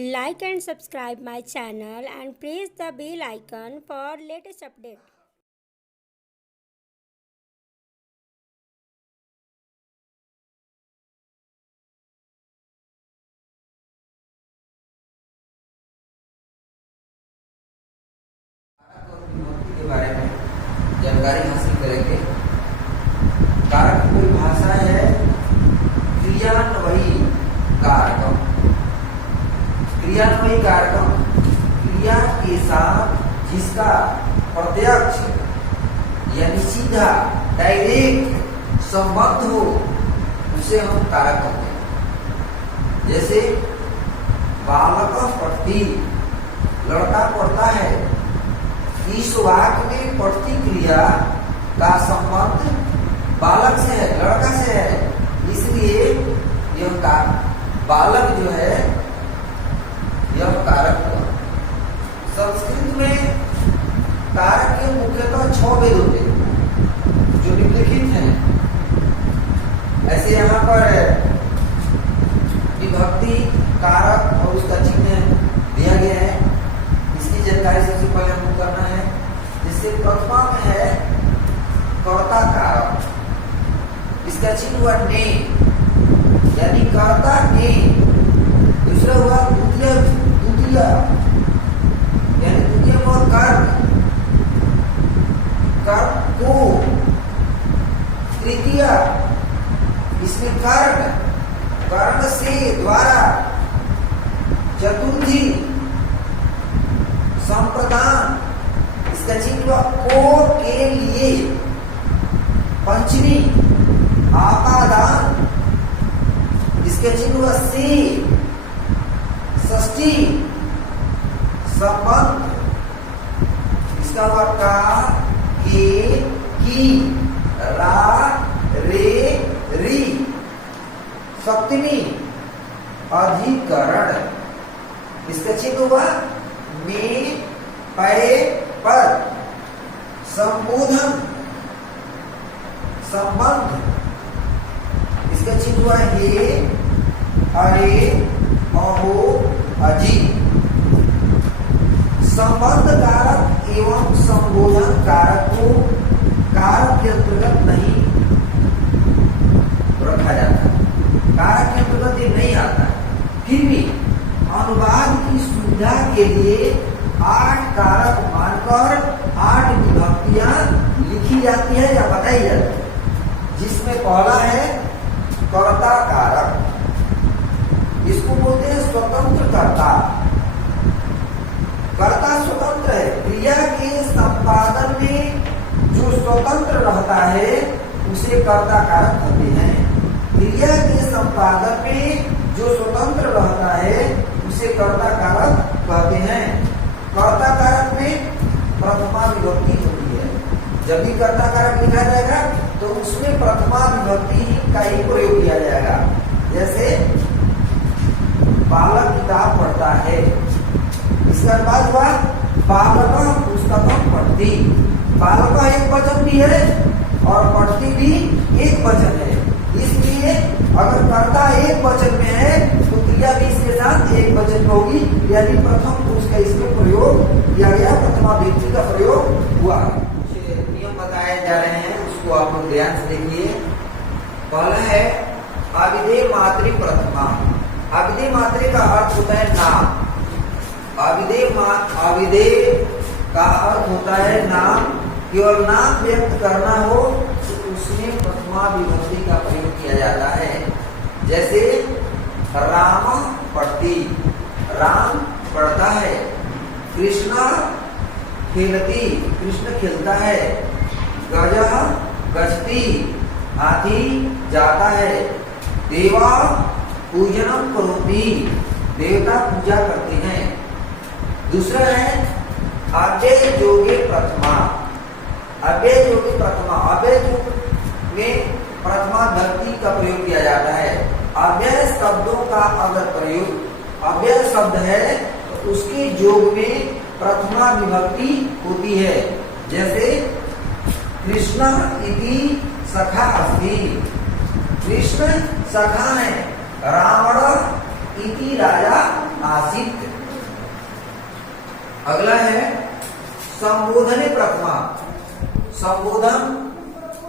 Like and subscribe my channel and press the bell icon for latest update. के बारे में जानकारी हासिल करेंगे। कारक की परिभाषा है क्रियान्वयी कारकम। क्रियान्वयी कारकम क्रिया के साथ जिसका प्रत्यक्ष यानी सीधा डायरेक्ट संबंध हो उसे हम कारक कहते हैं। जैसे बालक पढ़ती, लड़का पढ़ता है। इस वाक्य में पढ़ती क्रिया का संबंध बालक से है, लड़का से है, इसलिए यह बालक जो है यह कारक हुआ। संस्कृत में कारक के मुख्यतः 6 भेद होते हैं जो निम्नलिखित हैं। ऐसे यहाँ पर विभक्ति कारक और उसका चिन्ह दिया गया है। इसकी जानकारी सबसे पहले हमको करना है। जिससे प्रथमा में है कर्ता कारक, इसका चिन्ह हुआ ने यानी कर्ता ने। दूसरा हुआ द्वितीय, द्वितीय यानी द्वितीय और कर्म, कर्म को। तृतीय इसमें कर्ण, कर्ण से द्वारा। चतुर्थी संप्रदान, इसका चिन्ह को के लिए। पंचमी आपादान, इसका चिन्ह से। षष्ठी संबंध, इसका हुआ का, के, की, रा, रे, री। सप्तमी अधिकरण, इसका चिन्ह हुआ में, परे, पर। संबोधन संबंध, इसका चिन्ह हुआ हे, अरे, अहो, अजी। संबंध कारक एवं संबोधन कारक को कारक के अंतर्गत नहीं रखा जाता, कारक के अंतर्गत ये नहीं आता। फिर भी अनुवाद की सुविधा के लिए 8 कारक मानकर 8 विभक्तियां लिखी जाती है या बताई जाती है। जिसमें पहला है कर्ता कारक, इसको बोलते हैं स्वतंत्र कर्ता। कर्ता स्वतंत्र है, क्रिया के संपादन में जो स्वतंत्र रहता है उसे कर्ता कारक कहते हैं। क्रिया के संपादन में जो स्वतंत्र रहता है उसे कर्ता कारक कहते हैं। कर्ता कारक में प्रथमा विभक्ति होती है। जब भी कर्ता कारक लिखा जाएगा तो उसमें प्रथमा विभक्ति का ही प्रयोग किया जाएगा। जैसे बालक किताब पढ़ता है, इसका बाद हुआ बालक पुस्तकम पढ़ती। बालक एक वचन भी है और पढ़ती भी एक वचन है, इसलिए अगर कर्ता एक वचन में है तो क्रिया भी इसके साथ एक वचन में होगी, यानी प्रथम पुरुष का इसमें प्रयोग किया गया, प्रथमा व्यक्ति का प्रयोग हुआ। कुछ नियम बताए जा रहे हैं, उसको आप लोग ध्यान से देखिए। पहला है अविधेय मातृ प्रथमा। अविधेय मातृ का अर्थ होता है नाम। अविधेय का अर्थ होता है नाम। केवल नाम व्यक्त करना हो तो उसमें प्रथमा विभक्ति का प्रयोग किया जाता है। जैसे राम पढ़ती, राम पढ़ता है। कृष्णा खेलती, कृष्ण खेलता है। गजः गजती, हाथी जाता है। देवा पूजनम करोति, देवता पूजा करते हैं। दूसरा है अव्यय जोगे प्रथमा। अव्यय जोगे प्रथमा, अव्यय में प्रथमा विभक्ति का प्रयोग किया जाता है। अव्यय शब्दों का अगर प्रयोग, अव्यय शब्द है तो उसके जोग में प्रथमा विभक्ति होती है। जैसे कृष्ण इति सखा अस्ति, कृष्ण सखा है। रावण इति राजा आसीत्। अगला है संबोधने प्रथमा। संबोधन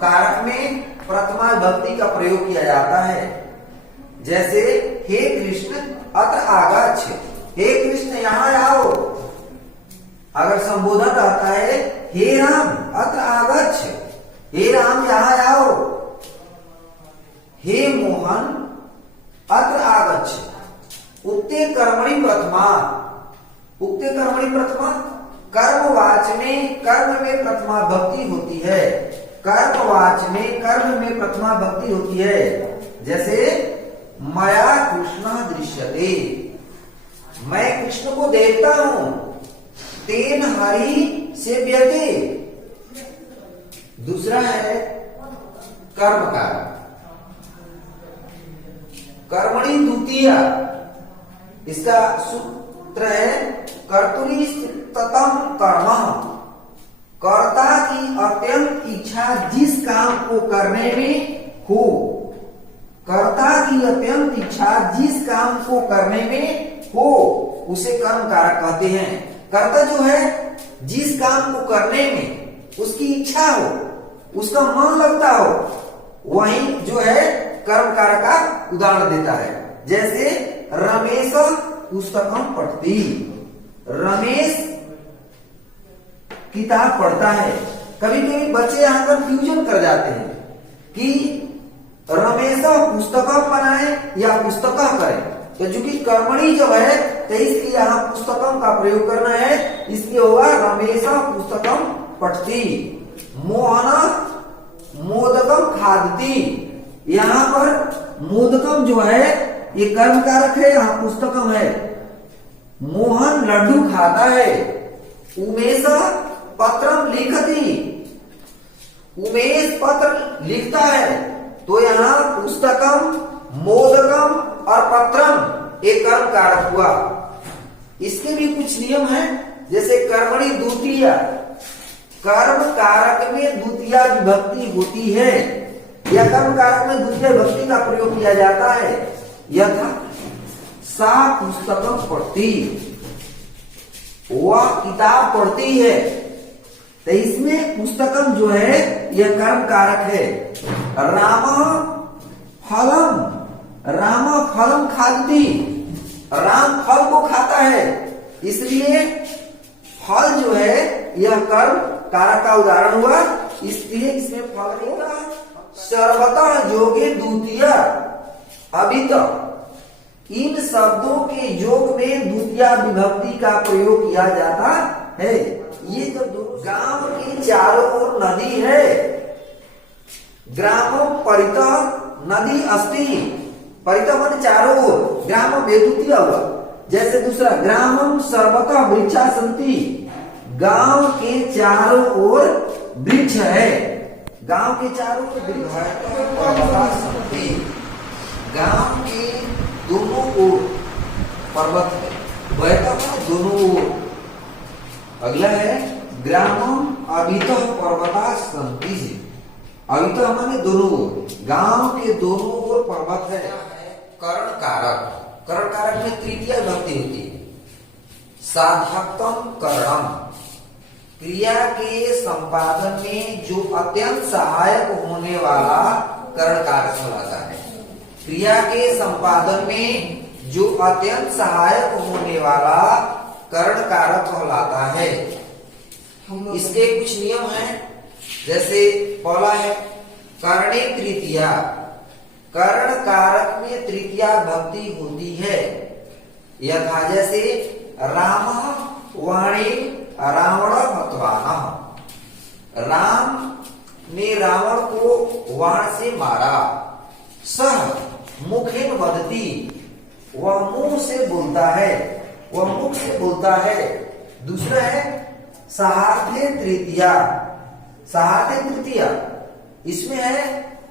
कारक में प्रथमा विभक्ति का प्रयोग किया जाता है। जैसे हे कृष्ण अत्र आगच्छ, हे कृष्ण यहाँ आओ। अगर संबोधन रहता है हे राम अत्र आगच्छ, हे राम यहाँ आओ। हे मोहन अत्र आगच्छ। उक्ते कर्मणि प्रथमा, उक्ते कर्मणि प्रथमा कर्मवाच में कर्म में प्रथमा विभक्ति होती है। कर्मवाच में कर्म में प्रथमा विभक्ति होती है। जैसे मया कृष्ण दृश्यते, मैं कृष्ण को देखता हूं। तेन हरि सेव्यते। दूसरा है कर्म कारक। कर्मणि द्वितीया, इसका सूत्र है कर्तुरी ततम कर्म। कर्ता की अत्यंत इच्छा जिस काम को करने में हो, कर्ता की अत्यंत इच्छा जिस काम को करने में हो उसे कर्म कारक कहते हैं। कर्ता जो है जिस काम को करने में उसकी इच्छा हो, उसका मन लगता हो, वही जो है कर्म कारक का उदाहरण देता है। जैसे रमेश पुस्तकम पढ़ती, रमेश किताब पढ़ता है। कभी कभी बच्चे यहाँ कंफ्यूजन कर जाते हैं कि रमेश पुस्तकम बनाए या पुस्तकम करें। तो चूंकि कर्मणि जो है तो इसलिए यहाँ पुस्तकम का प्रयोग करना है, इसलिए होगा रमेश पुस्तकम पठती। मोहन मोदकम खादती, यहाँ पर मोदकम जो है ये कर्म कारक है, यहाँ पुस्तकम है। मोहन लड्डू खाता है। उमेश पत्रम लिखती, उमेश पत्र लिखता है। तो यहाँ पुस्तकम, मोदकम और पत्रम एक कर्म कारक हुआ। इसके भी कुछ नियम हैं। जैसे कर्मणि द्वितीया, कर्म कारक में द्वितीया विभक्ति होती है या कर्म कारक में द्वितीय विभक्ति का प्रयोग किया जाता है। यथा सा पुस्तकम पढ़ती, वह किताब पढ़ती है। तो इसमें पुस्तकम जो है यह कर्म कारक है। राम फलम, राम फलम खादती, राम फल को खाता है, इसलिए फल जो है यह कर्म कारक का उदाहरण हुआ, इसलिए इसमें फल होगा। सर्वतः योगे द्वितीय, अभी तक इन शब्दों के योग में द्वितीय विभक्ति का प्रयोग किया जाता है। ये तो गांव के चारों ओर नदी है। ग्रामो परितः नदी अस्ति, परितः माने चारों ओर, ग्राम द्वितीय हुआ। जैसे दूसरा ग्रामम सर्वतः वृक्षा सन्ति, गांव के चारों ओर वृक्ष है। गांव के चारों ओर वृक्ष सन्ति, गांव के दोनों ओर पर्वत है। वह दोनों ओर। अगला है ग्रामम अभितः पर्वता सन्ति, अभितः माने दोनों ओर, गांव के दोनों ओर पर्वत है। कर्ण कारक, कर्ण कारक में तृतीय विभक्ति होती है। साधकतम कर्णम, क्रिया के संपादन में जो अत्यंत सहायक होने वाला कर्ण कारक कहलाता है। क्रिया के संपादन में जो अत्यंत सहायक होने वाला कर्ण कारक कहलाता है। इसके कुछ नियम हैं। जैसे पहला है कर्णे तृतीया, कर्ण कारक में तृतीया विभक्ति होती है। यथा जैसे राम वाणी रावण हतवानः, राम ने रावण को वाण से मारा। सह मुखेन वदति, वह मुंह से बोलता है, वह मुख से बोलता है। दूसरा है सार्थे तृतीया, सार्थे तृतीया, इसमें है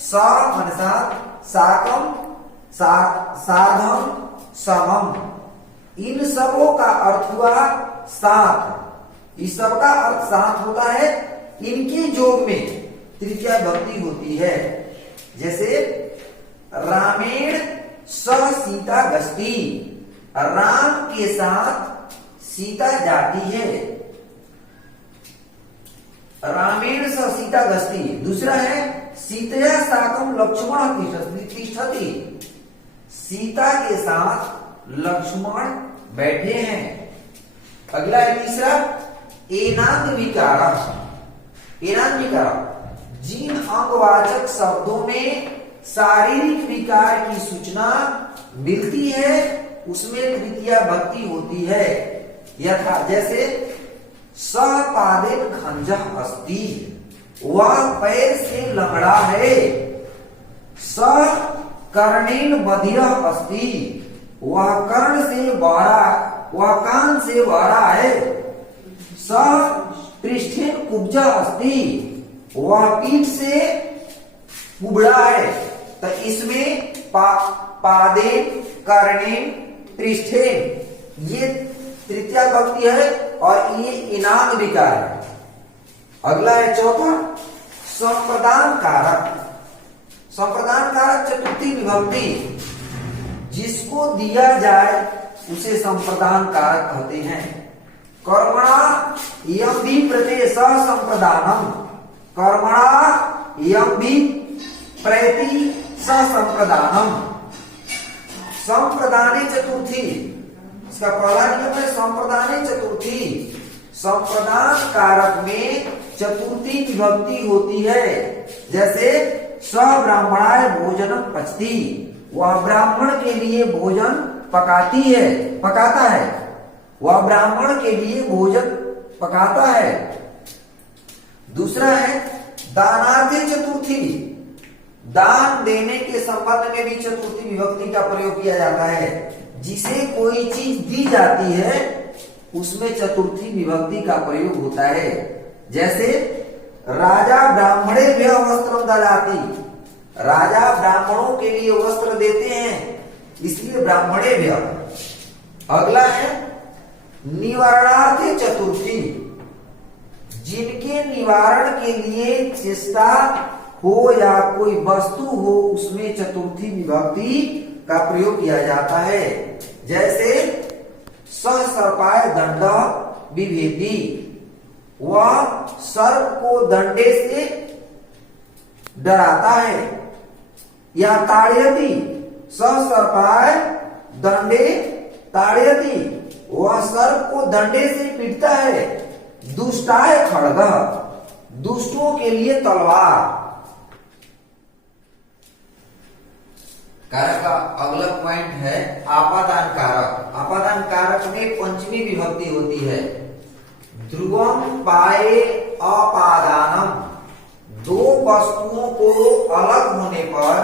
सा माने साथ, साकम, साधम, समम, इन सबों का अर्थ हुआ साथ। इस सब का अर्थ साथ होता है। इनके जोग में तृतीया विभक्ति होती है। जैसे रामेण स सीता गस्ती, राम के साथ सीता जाती है। रामेण स सीता गस्ती। दूसरा है सीतया साकम लक्ष्मण तिष्ठति, सीता के साथ लक्ष्मण बैठे हैं। अगला है तीसरा एनांग विकार। एनांग विकार जिन अंगवाचक शब्दों में शारीरिक विकार की सूचना मिलती है उसमें तृतीया भक्ति होती है। यथा जैसे सपादेन खंजह अस्ति, वह पैर से लंगड़ा है। स कर्णेन बधिरः अस्ति, वह कर्ण से बहरा, वह कान से बहरा है। स पृष्ठेन कुब्जा अस्ति, वह पीठ से कुबड़ा है। तो इसमें पादेन कर्णेन पृष्ठेन ये तृतीया भक्ति है और ये इनांग विकार है। अगला है चौथा संप्रदान कारक। संप्रदान कारक चतुर्थी विभक्ति, जिसको दिया जाए उसे संप्रदान कारक कहते हैं। कर्मणा यम भी प्रत्यय संप्रदानम, कर्मणा यम भी प्रति संप्रदानम। संप्रदाने चतुर्थी, इसका पहला नियम है संप्रदाने चतुर्थी। संप्रदान कारक में चतुर्थी विभक्ति होती है। जैसे स ब्राह्मणाय भोजनम पचती, वह ब्राह्मण के लिए भोजन पकाती है, पकाता है। वह ब्राह्मण के लिए भोजन पकाता है। दूसरा है दानार्थे चतुर्थी, दान देने के संबंध में भी चतुर्थी विभक्ति का प्रयोग किया जाता है। जिसे कोई चीज दी जाती है उसमें चतुर्थी विभक्ति का प्रयोग होता है। जैसे राजा ब्राह्मणेभ्यः वस्त्रं ददाति, राजा ब्राह्मणों के लिए वस्त्र देते हैं इसलिए ब्राह्मणेभ्यः। अगला है निवारणार्थे चतुर्थी, जिनके निवारण के लिए चेष्टा हो या कोई वस्तु हो उसमें चतुर्थी विभक्ति का प्रयोग किया जाता है। जैसे सर्पाय दंड विभेदी, वह सर्प को दंडे से डराता है। या ताड़यति, सर्पाय दंडे ताड़यति, वह सर्प को दंडे से पीटता है। दुष्टाय खड्ग, दुष्टों के लिए तलवार। कारक का अगला पॉइंट है आपादान कारक। आपादान कारक में पंचमी विभक्ति होती है। ध्रुवम पाए अपादानम, दो वस्तुओं को अलग होने पर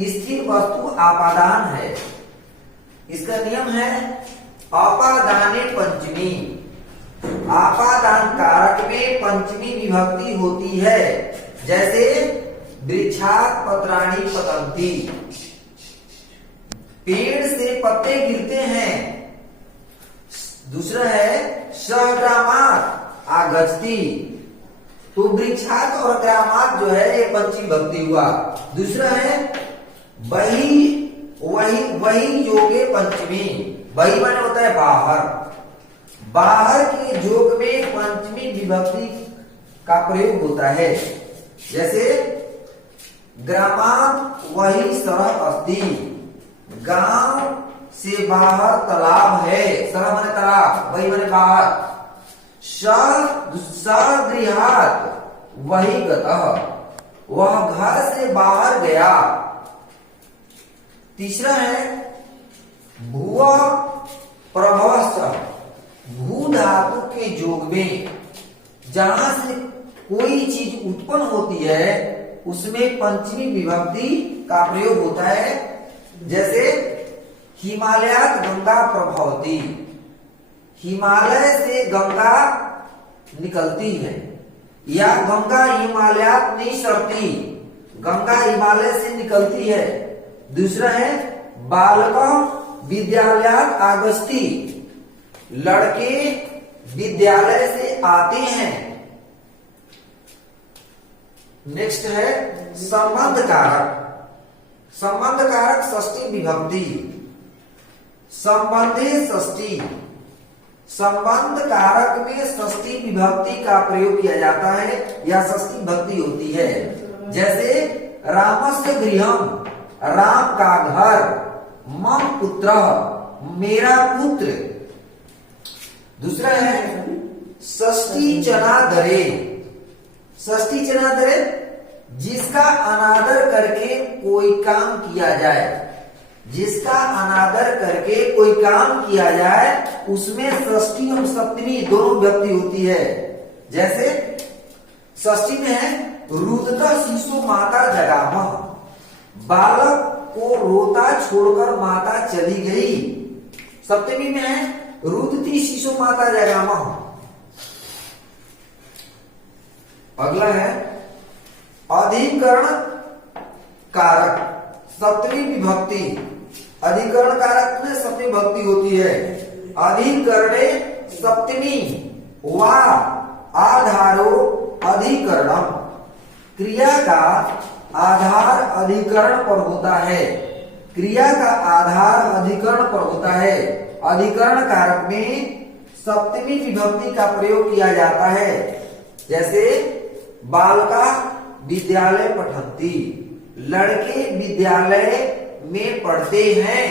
स्थिर वस्तु आपादान है। इसका नियम है अपादाने पंचमी। आपादान कारक में पंचमी विभक्ति होती है। जैसे वृक्षात् पत्राणि पतन्ति, पेड़ से पत्ते गिरते हैं। दूसरा है सग्रामात् आगच्छति, तो वृक्षात् और ग्रामात् जो है ये पंचमी विभक्ति हुआ। दूसरा है वही जोगे पंचमी, वही माने होता है बाहर। बाहर के जोग में पंचमी विभक्ति का प्रयोग होता है। जैसे ग्रामात् वही सड़क अस्ति, गांव से बाहर तालाब है। सड़क माने तालाब, वही माने बाहर। सगृहात् वही गतः, वह घर से बाहर गया। तीसरा है भुव प्रभवश्च, भू धातु के जोग में जहां से कोई चीज उत्पन्न होती है उसमें पंचमी विभक्ति का प्रयोग होता है। जैसे हिमालयात् गंगा प्रभवती, हिमालय से गंगा निकलती है। या गंगा हिमालयात् निसरति, गंगा हिमालय से निकलती है। दूसरा है बालक विद्यालयात् आगच्छति, लड़के विद्यालय से आते हैं। नेक्स्ट है संबंध कारक। संबंध कारक षष्ठी विभक्ति, संबंधी षष्ठी, संबंध कारक में षष्ठी विभक्ति का प्रयोग किया जाता है या षष्ठी विभक्ति होती है। जैसे रामस्य गृहम, राम का घर, मम पुत्र, मेरा पुत्र। दूसरा है षष्ठी चनादरे, षष्ठी चनादरे जिसका अनादर करके कोई काम किया जाए, जिसका अनादर करके कोई काम किया जाए उसमें षष्ठी और सप्तमी दोनों विभक्ति होती है। जैसे षष्ठी में है रुदता शिशु माता जगाम, बालक को रोता छोड़कर माता चली गई। सप्तमी में है रुदती शिशु माता जगाम। अगला है अधिकरण कारक सप्तमी विभक्ति, अधिकरण कारक में सप्तमी विभक्ति होती है। अधिकरणे सप्तमी वा आधारो अधिकरणम, क्रिया का आधार अधिकरण पर होता है, क्रिया का आधार अधिकरण पर होता है। अधिकरण कारक में सप्तमी विभक्ति का प्रयोग किया जाता है। जैसे बालका विद्यालय पठन्ति, लड़के विद्यालय में पढ़ते हैं।